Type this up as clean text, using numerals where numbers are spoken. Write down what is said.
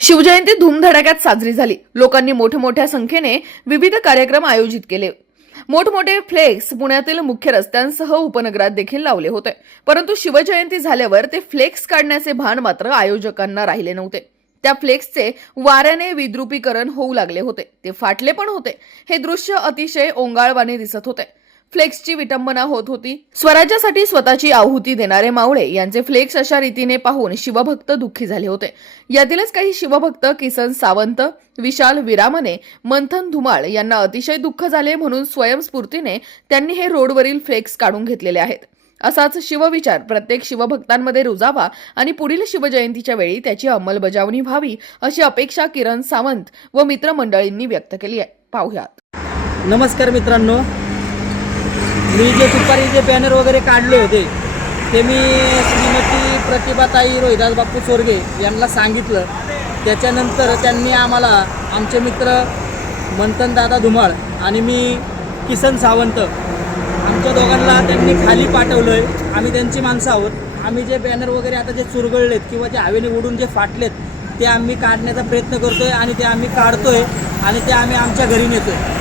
शिवजयंती धूमधडाक्यात साजरी झाली। लोकांनी मोठमोठ्या संख्येने विविध कार्यक्रम आयोजित केले। मोठमोठे फ्लेक्स पुण्यातील मुख्य रस्त्यांसह उपनगरात देखील लावले होते। परंतु शिवजयंती झाल्यावर ते फ्लेक्स काढण्याचे भान मात्र आयोजकांना राहिले नव्हते। त्या फ्लेक्सचे वाऱ्याने विद्रुपीकरण होऊ लागले होते, ते फाटले पण होते। हे दृश्य अतिशय ओंगाळवाणे दिसत होते। फ्लेक्सची विटंबना होत होती। स्वराज्यासाठी स्वतःची आहुती देणारे मावळे यांचे फ्लेक्स अशा रीतीने पाहून शिवभक्त दुःखी झाले होते। यातीलच काही शिवभक्त किसन सावंत, विशाल विरामने, मंथन धुमाळ यांना अतिशय दुःख झाले म्हणून स्वयंस्फूर्तीने त्यांनी हे रोडवरील फ्लेक्स काढून घेतलेले आहेत। असाच शिवविचार प्रत्येक शिवभक्तांमध्ये रुजावा आणि पुढील शिवजयंतीच्या वेळी त्याची अंमलबजावणी व्हावी अशी अपेक्षा किरण सावंत व मित्रमंडळींनी व्यक्त केली आहे। पाहूयात। नमस्कार मित्रांनो, मी जे दुपारी जे बॅनर वगैरे काढले होते ते मी श्रीमती प्रतिभाताई रोहिदास बापू चोरगे यांना सांगितलं। त्याच्यानंतर त्यांनी आम्हाला आमचे मित्र मंथन दादा धुमाळ आणि मी किसन सावंत आमच्या दोघांना त्यांनी खाली पाठवलं आहे। आम्ही त्यांची माणसं आहोत। आम्ही जे बॅनर वगैरे आता जे चुरगळलेत किंवा जे हवेने उडून जे फाटलेत ते आम्ही काढण्याचा प्रयत्न करतोय आणि ते आम्ही काढतोय आणि ते आम्ही आमच्या घरी नेतोय।